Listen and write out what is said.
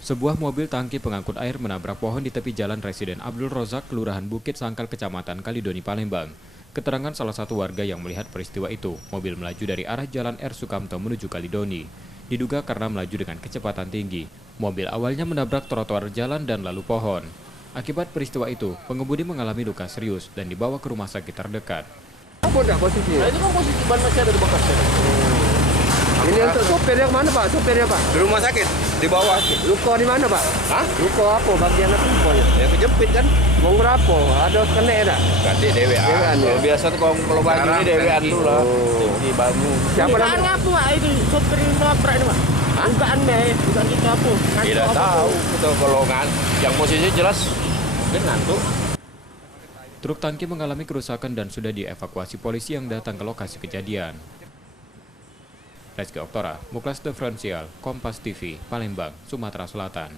Sebuah mobil tangki pengangkut air menabrak pohon di tepi jalan Residen Abdul Rozak, Kelurahan Bukit Sangkal, Kecamatan Kalidoni, Palembang. Keterangan salah satu warga yang melihat peristiwa itu, mobil melaju dari arah Jalan R. Sukamto menuju Kalidoni. Diduga karena melaju dengan kecepatan tinggi, mobil awalnya menabrak trotoar jalan dan lalu pohon. Akibat peristiwa itu, pengemudi mengalami luka serius dan dibawa ke rumah sakit terdekat. Apa enggak posisinya? Nah, itu kan posisi ban masih ada di bekas. Ini untuk sopirnya kemana Pak? Sopirnya Pak? Di rumah sakit, di bawah. Luka di mana Pak? Hah? Luka apa? Bagian apa? Ya kejepit kan? Mau berapa? Ada kena tak? Ganti DWA. DWA-an ya? Kalau biasa tuh kalau baju ini DWA dulu lah. Tinggi banyu. Siapa Bukaan namanya? apa Pak itu sopir yang melabrak ini Pak? Bukaan deh, bukan itu apa? Ngantuk Tidak apa tahu. tuh? Betul kalau yang posisi jelas mungkin ngantuk. Truk tangki mengalami kerusakan dan sudah dievakuasi polisi yang datang ke lokasi kejadian. Rizky Oktora, Muklas Differential, Kompas TV, Palembang, Sumatera Selatan.